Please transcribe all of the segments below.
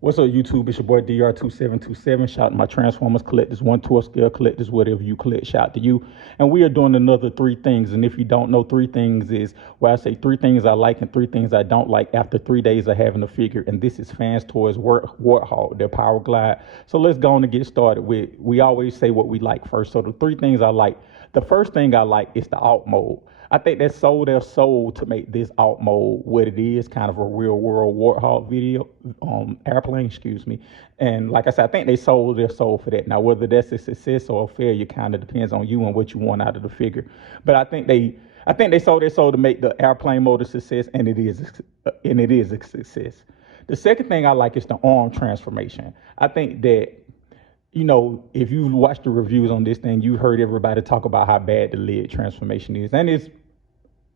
What's up, YouTube? It's your boy DR2727. Shout out to my Transformers collectors, one tour scale collectors, whatever you collect, shout out to you. And we are doing another three things. And if you don't know, three things is where I say three things I like and three things I don't like after 3 days of having a figure. And this is FansToys Warthog, their Powerglide. So let's go on and get started with, we always say what we like first. So the three things I like. The first thing I like is the alt mode. I think they sold their soul to make this alt mode what it is, kind of a real world Warthog video, airplane, excuse me. And like I said, I think they sold their soul for that. Now, whether that's a success or a failure kind of depends on you and what you want out of the figure. But I think they sold their soul to make the airplane mode a success, and it is a success. The second thing I like is the arm transformation. I think that, you know, if you watched the reviews on this thing, you heard everybody talk about how bad the lid transformation is. And it's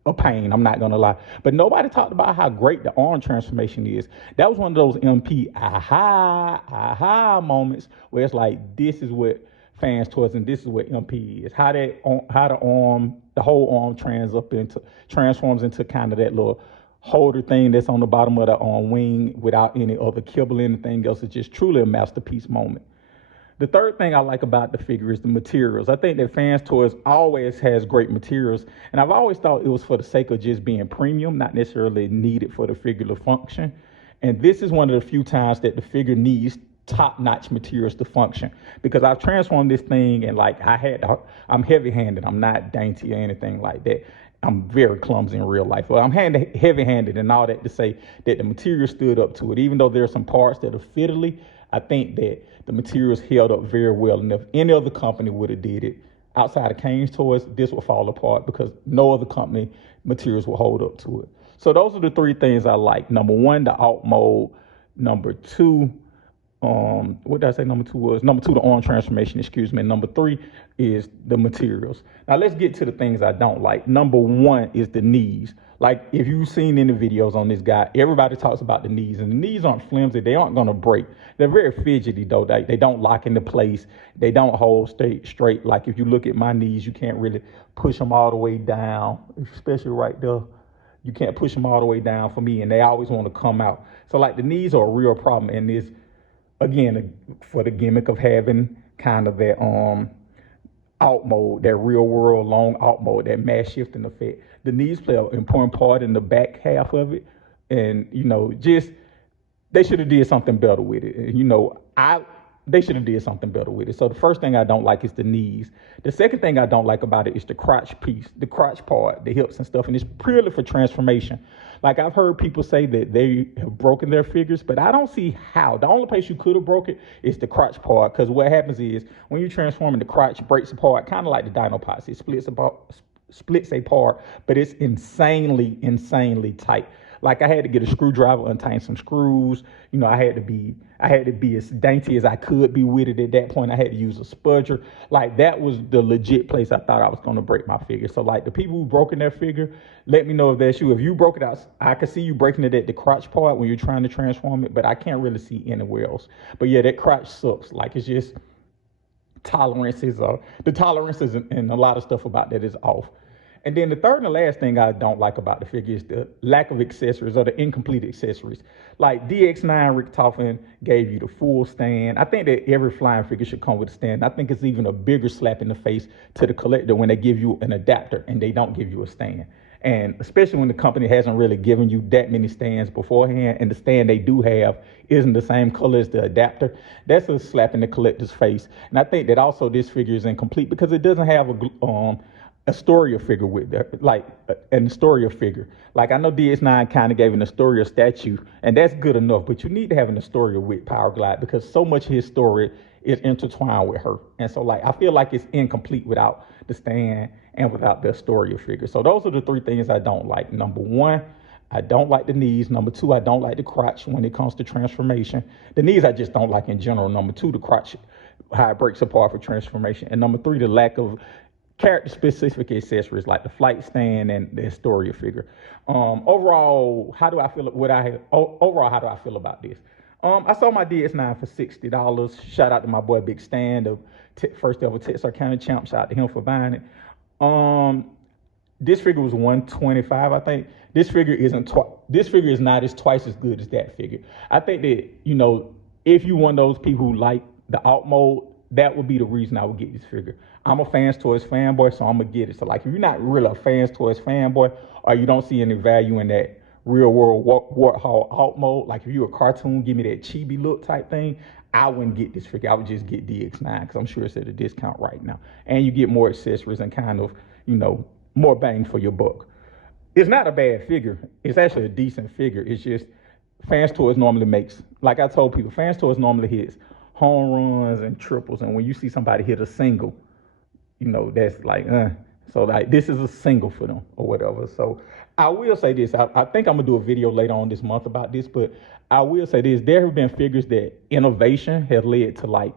a pain, I'm not gonna lie. But nobody talked about how great the arm transformation is. That was one of those MP aha moments where it's like, this is what FansToys and this is what MP is. How the whole arm transforms into kind of that little holder thing that's on the bottom of the wing without any other kibble, anything else. It's just truly a masterpiece moment. The third thing I like about the figure is the materials. I think that FansToys always has great materials, and I've always thought it was for the sake of just being premium, not necessarily needed for the figure to function. And this is one of the few times that the figure needs top-notch materials to function, because I've transformed this thing and I'm heavy-handed. I'm not dainty or anything like that. I'm very clumsy in real life. Well, I'm heavy-handed and all that to say that the material stood up to it. Even though there are some parts that are fiddly, I think that the materials held up very well. And if any other company would have did it outside of Kane's Toys, this would fall apart because no other company materials will hold up to it. So those are the three things I like. Number one, the alt mode. Number two, what did I say number two was? Number two, the arm transformation, excuse me. And number three is the materials. Now let's get to the things I don't like. Number one is the knees. Like, if you've seen any videos on this guy, everybody talks about the knees, and the knees aren't flimsy. They aren't gonna break. They're very fidgety though. They don't lock into place. They don't hold straight. Like, if you look at my knees, you can't really push them all the way down, especially right there. You can't push them all the way down for me, and they always want to come out. So like, the knees are a real problem, and this, again, for the gimmick of having kind of that alt mode, that real world long alt mode, that mass shifting effect. The knees play an important part in the back half of it. And, you know, just, they should have did something better with it. And, you know, they should have did something better with it. So the first thing I don't like is the knees. The second thing I don't like about it is the crotch piece, the crotch part, the hips and stuff. And it's purely for transformation. Like, I've heard people say that they have broken their figures, but I don't see how. The only place you could have broke it is the crotch part, because what happens is when you transform, the crotch breaks apart, kind of like the Dinopods. It splits apart, but it's insanely tight. Like, I had to get a screwdriver, untie some screws. You know, I had to be as dainty as I could be with it at that point. I had to use a spudger. Like, that was the legit place I thought I was going to break my figure. So, like, the people who broken their figure, let me know if that's you. If you broke it out, I can see you breaking it at the crotch part when you're trying to transform it, but I can't really see anywhere else. But yeah, that crotch sucks. Like, it's just the tolerances and a lot of stuff about that is off. And then the third and the last thing I don't like about the figure is the lack of accessories, or the incomplete accessories. Like, DX9 Rick Toffin gave you the full stand. I think that every flying figure should come with a stand. I think it's even a bigger slap in the face to the collector when they give you an adapter and they don't give you a stand. And especially when the company hasn't really given you that many stands beforehand, and the stand they do have isn't the same color as the adapter, that's a slap in the collector's face. And I think that also this figure is incomplete because it doesn't have a Astoria figure with there, like an Astoria figure. Like, I know DS9 kind of gave an Astoria statue, and that's good enough, but you need to have an Astoria with Powerglide because so much of his story is intertwined with her. And so, like, I feel like it's incomplete without the stand and without the Astoria figure. So those are the three things I don't like. Number one, I don't like the knees. Number two, I don't like the crotch when it comes to transformation. The knees I just don't like in general. Number two, the crotch, how it breaks apart for transformation. And number three, the lack of character-specific accessories like the flight stand and the Astoria figure. Overall, how do I feel about this? I sold my DS9 for $60. Shout out to my boy Big Stan, the first ever Texarkana champ. Shout out to him for buying it. This figure was 125, I think. This figure is not as twice as good as that figure. I think that, you know, if you one of those people who like the alt mode, that would be the reason I would get this figure. I'm a FansToys fanboy, so I'm gonna get it. So like, if you're not really a FansToys fanboy, or you don't see any value in that real world Warthog alt mode, like if you're a cartoon, give me that chibi look type thing, I wouldn't get this figure. I would just get DX9 because I'm sure it's at a discount right now, and you get more accessories and kind of, you know, more bang for your buck. It's not a bad figure. It's actually a decent figure. It's just FansToys normally makes, like I told people, FansToys normally hits home runs and triples, and when you see somebody hit a single, you know, that's like, so like this is a single for them or whatever. So I will say this, I think I'm gonna do a video later on this month about this, but I will say this, there have been figures that innovation has led to like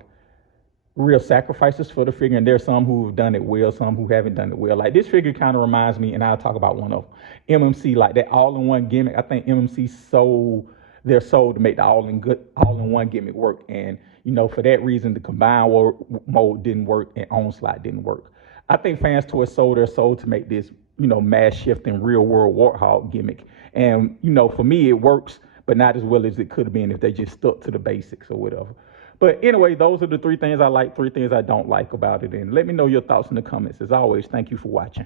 real sacrifices for the figure, and there's some who have done it well, some who haven't done it well. Like this figure kind of reminds me, and I'll talk about one of them, MMC, like that all-in-one gimmick. I think MMC they're sold to make the all-in-one gimmick work, and you know, for that reason, the combined mode didn't work and onslaught didn't work. I think FansToys sold their soul to make this, you know, mass shifting real world Warthog gimmick, and you know, for me, it works, but not as well as it could have been if they just stuck to the basics or whatever. But anyway, those are the 3 things I like, 3 things I don't like about it. And let me know your thoughts in the comments. As always, thank you for watching.